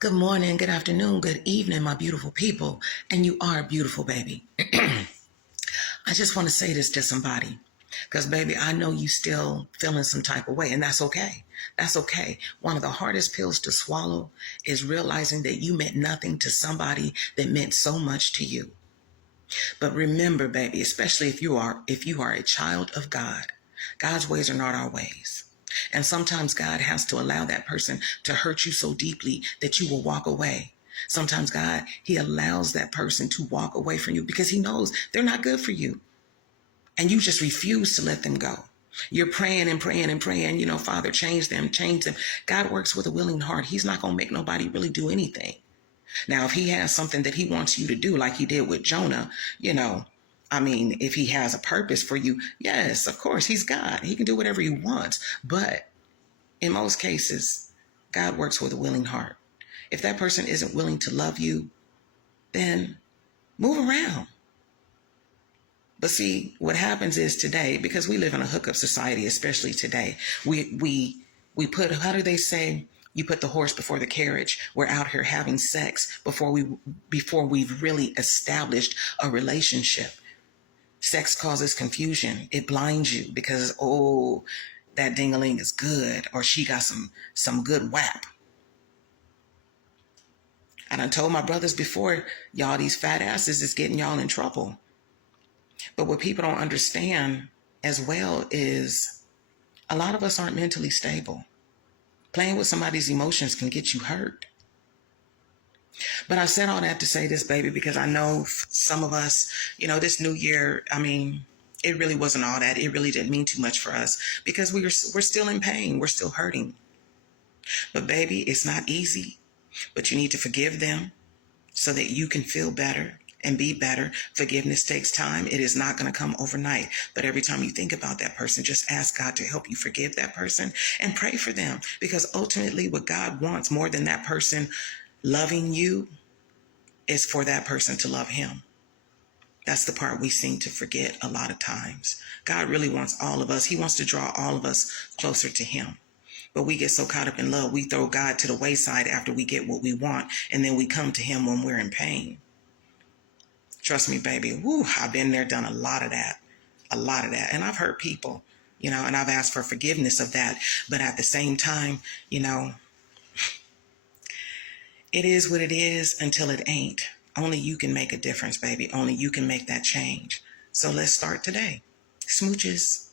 Good morning, good afternoon, good evening, my beautiful people. And you are beautiful, baby. I just want to say this to somebody. Because, baby, I know you still feeling some type of way, and that's okay. That's okay. One of the hardest pills to swallow is realizing that you meant nothing to somebody that meant so much to you. But remember, baby, especially if you are a child of God, God's ways are not our ways. And sometimes God has to allow that person to hurt you so deeply that you will walk away. Sometimes God, he allows that person to walk away from you because he knows they're not good for you. And you just refuse to let them go. You're praying and praying and praying, Father, change them, change them. God works with a willing heart. He's not going to make nobody really do anything. Now, if he has something that he wants you to do, like he did with Jonah, if he has a purpose for you, yes, of course, he's God. He can do whatever he wants. But in most cases, God works with a willing heart. If that person isn't willing to love you, then move around. But see, what happens is today, because we live in a hookup society, especially today, we put, how do they say, you put the horse before the carriage. We're out here having sex before we've really established a relationship. Sex causes confusion. It blinds you because, oh, that ding-a-ling is good, or she got some good whap. I done told my brothers before, y'all, these fat asses is getting y'all in trouble. But what people don't understand as well is a lot of us aren't mentally stable. Playing with somebody's emotions can get you hurt. But I said all that to say this, baby, because I know some of us, this new year, it really wasn't all that. It really didn't mean too much for us because we're still in pain. We're still hurting. But baby, it's not easy. But you need to forgive them so that you can feel better and be better. Forgiveness takes time. It is not going to come overnight. But every time you think about that person, just ask God to help you forgive that person and pray for them. Because ultimately what God wants more than that person loving you is for that person to love him. That's the part we seem to forget a lot of times. God really wants all of us. He wants to draw all of us closer to him. But we get so caught up in love, we throw God to the wayside after we get what we want, and then we come to him when we're in pain. Trust me, baby. Woo, I've been there, done a lot of that. And I've hurt people, and I've asked for forgiveness of that. But at the same time, it is what it is until it ain't. Only you can make a difference, baby. Only you can make that change. So let's start today. Smooches.